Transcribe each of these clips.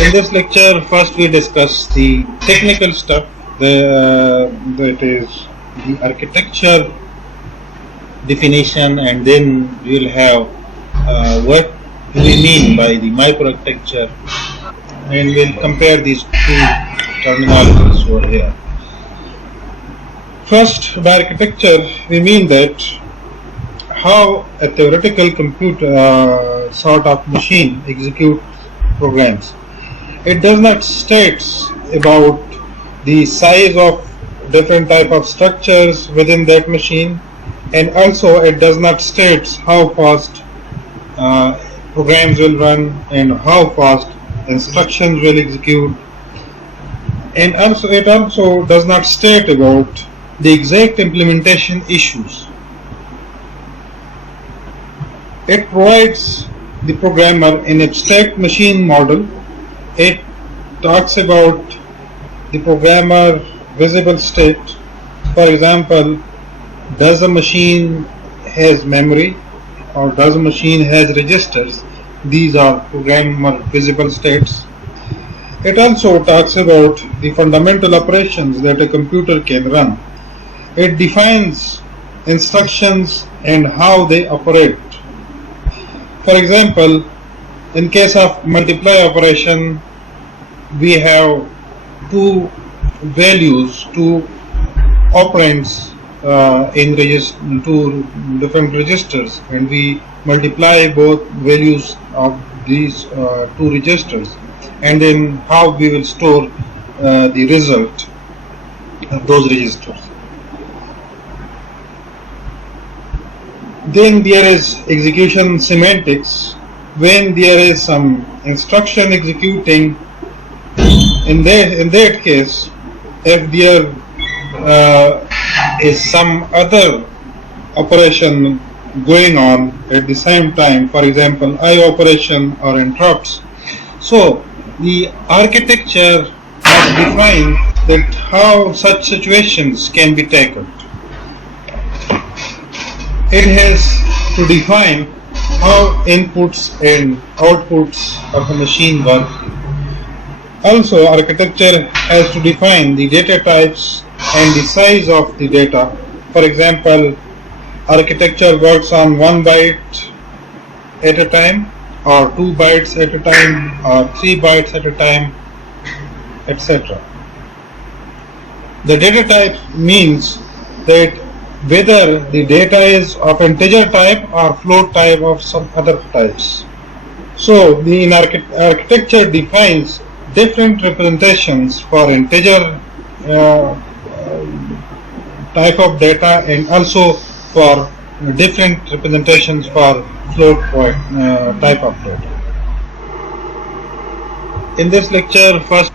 In this lecture, first we discuss the technical stuff, that is the architecture definition, and then we'll have what do we mean by the microarchitecture, and we'll compare these two terminologies over here. First, by architecture, we mean that how a theoretical computer sort of machine executes programs. It does not state about the size of different type of structures within that machine, and also it does not state how fast programs will run and how fast instructions will execute, and also it also does not state about the exact implementation issues. It provides the programmer an abstract machine model. It talks about the programmer visible state. For example, does a machine has memory or does a machine has registers? These are programmer visible states. It also talks about the fundamental operations that a computer can run. It defines instructions and how they operate. For example, in case of multiply operation, we have two values, two operands in two different registers, and we multiply both values of these two registers, and then how we will store the result of those registers. Then there is execution semantics. When there is some instruction executing, in that case, if there is some other operation going on at the same time, for example, IO operation or interrupts, so the architecture must define that how such situations can be tackled. It has to define how inputs and outputs of a machine work. Also, architecture has to define the data types and the size of the data. For example, architecture works on 1 byte at a time, or 2 bytes at a time, or 3 bytes at a time, etc. The data type means that whether the data is of integer type or float type of some other types. So the architecture defines different representations for integer type of data, and also for different representations for float type of data. In this lecture, first,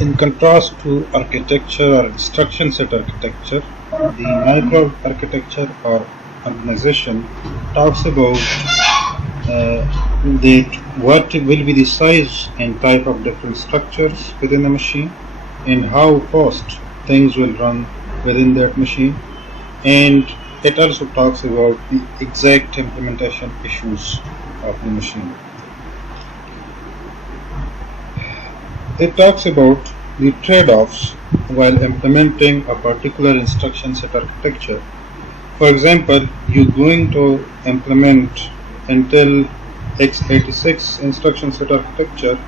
in contrast to architecture or instruction set architecture, the microarchitecture or organization talks about what will be the size and type of different structures within a machine, and how fast things will run within that machine, and it also talks about the exact implementation issues of the machine. It talks about the trade-offs while implementing a particular instruction set architecture. For example, you're going to implement Intel x86 instruction set architecture,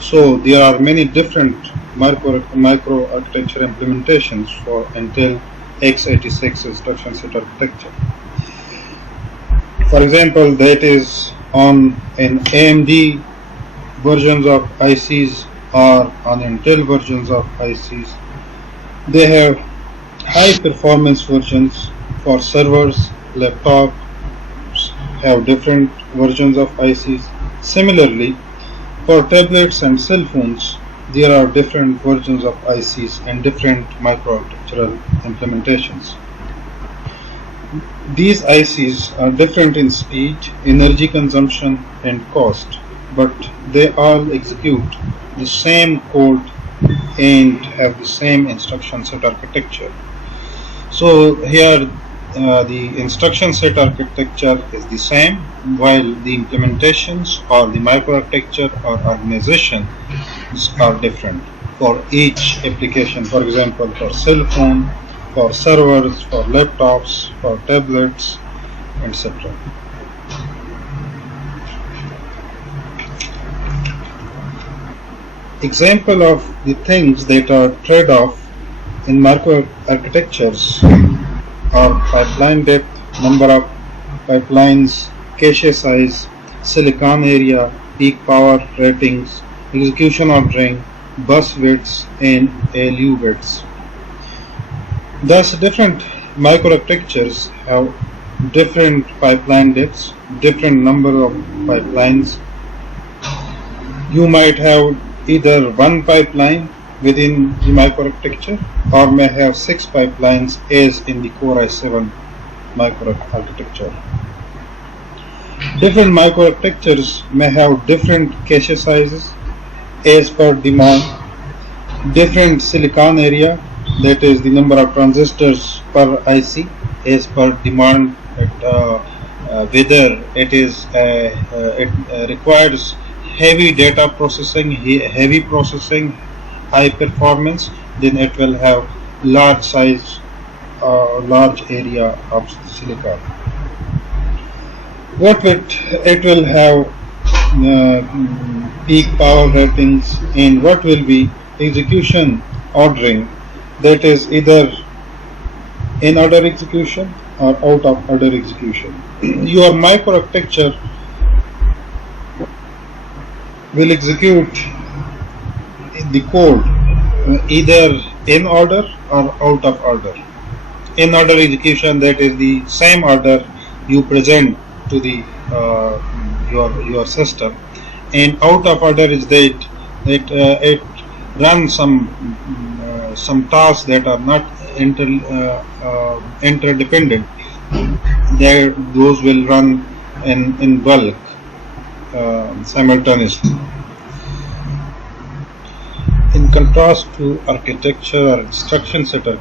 so there are many different microarchitecture implementations for Intel x86 instruction set architecture. For example, that is on an AMD versions of ICs or on Intel versions of ICs. They have high performance versions. For servers, laptops have different versions of ICs. Similarly, for tablets and cell phones, there are different versions of ICs and different microarchitectural implementations. These ICs are different in speed, energy consumption, and cost, but they all execute the same code and have the same instruction set architecture. So here the instruction set architecture is the same, while the implementations or the microarchitecture or organization are different for each application. For example, for cell phone, for servers, for laptops, for tablets, etc. Example of the things that are trade-off in microarchitectures are pipeline depth, number of pipelines, cache size, silicon area, peak power ratings, execution ordering, bus widths, and ALU widths. Thus, different microarchitectures have different pipeline depths, different number of pipelines. You might have either one pipeline within the microarchitecture or may have 6 pipelines as in the Core i7 microarchitecture. Different microarchitectures may have different cache sizes as per demand, different silicon area, that is the number of transistors per IC as per demand, whether it is requires heavy data processing, high performance, then it will have large size, large area of silicon. It will have peak power ratings, and what will be execution ordering, that is either in order execution or out of order execution. Your microarchitecture will execute the code either in order or out of order. In order execution, that is the same order you present to the your system, and out of order is that it runs some tasks that are not interdependent. Those will run in bulk simultaneously. In contrast to architecture or instruction set architecture,